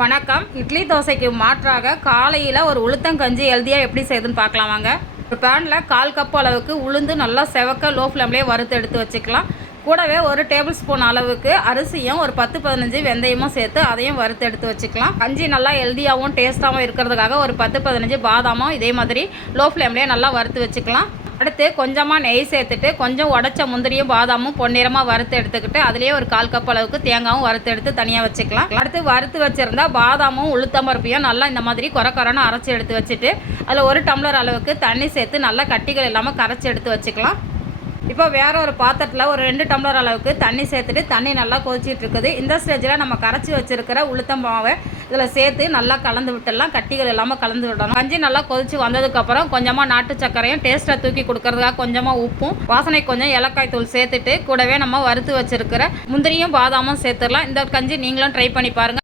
வணக்கம். இட்லி தோசைக்கு மாற்றாக காலையில் ஒரு உளுத்தங்கஞ்சி ஹெல்த்தியாக எப்படி செய்யுதுன்னு பார்க்கலாம் வாங்க. ஒரு பேனில் 1/4 கப் அளவுக்கு உளுந்து நல்லா செவக்க லோ ஃப்ளேம்லேயே வறுத்து எடுத்து வச்சுக்கலாம். கூடவே ஒரு டேபிள் ஸ்பூன் அளவுக்கு அரிசியும் ஒரு 10-15 வெந்தயமும் சேர்த்து அதையும் வறுத்து எடுத்து வச்சுக்கலாம். கஞ்சி நல்லா ஹெல்த்தியாகவும் டேஸ்ட்டாகவும் இருக்கிறதுக்காக ஒரு 10-15 பாதாமும் இதே மாதிரி லோ ஃப்ளேம்லேயே நல்லா வறுத்து வச்சுக்கலாம். அடுத்து கொஞ்சமாக நெய் சேர்த்துட்டு கொஞ்சம் உடச்ச முந்திரியும் பாதாமும் பொன்னிறமாக வறுத்து எடுத்துக்கிட்டு அதுலேயே ஒரு 1/4 கப் அளவுக்கு தேங்காயும் வறுத்து எடுத்து தனியாக வச்சுக்கலாம். அடுத்து வறுத்து வச்சுருந்தா பாதாமும் உளுத்தம்பருப்பையும் நல்லா இந்த மாதிரி கொரன்னு அரைச்சி எடுத்து வச்சுட்டு அதில் 1 டம்ளர் அளவுக்கு தண்ணி சேர்த்து நல்லா கட்டிகள் இல்லாமல் கரைச்சி எடுத்து வச்சுக்கலாம். இப்போ வேறு ஒரு பாத்திரத்தில் ஒரு 2 டம்ளர் அளவுக்கு தண்ணி சேர்த்துட்டு தண்ணி நல்லா கொதிச்சிட்டு இருக்குது. இந்த ஸ்டேஜில் நம்ம கரைச்சி வச்சுருக்கிற உளுத்தம் மாவை இதில் சேர்த்து நல்லா கலந்து விட்டுடலாம். கட்டிகள் இல்லாமல் கலந்து விடணும். கஞ்சி நல்லா கொதிச்சு வந்ததுக்கப்புறம் கொஞ்சமாக நாட்டு சர்க்கரையும் டேஸ்ட்டை தூக்கி கொடுக்கறதுக்காக கொஞ்சமாக உப்பும் வாசனை கொஞ்சம் ஏலக்காய் தூள் சேர்த்துட்டு கூடவே நம்ம வறுத்து வச்சுருக்கிற முந்திரியும் பாதாமும் சேர்த்துடலாம். இந்த கஞ்சி நீங்களும் ட்ரை பண்ணி பாருங்கள்.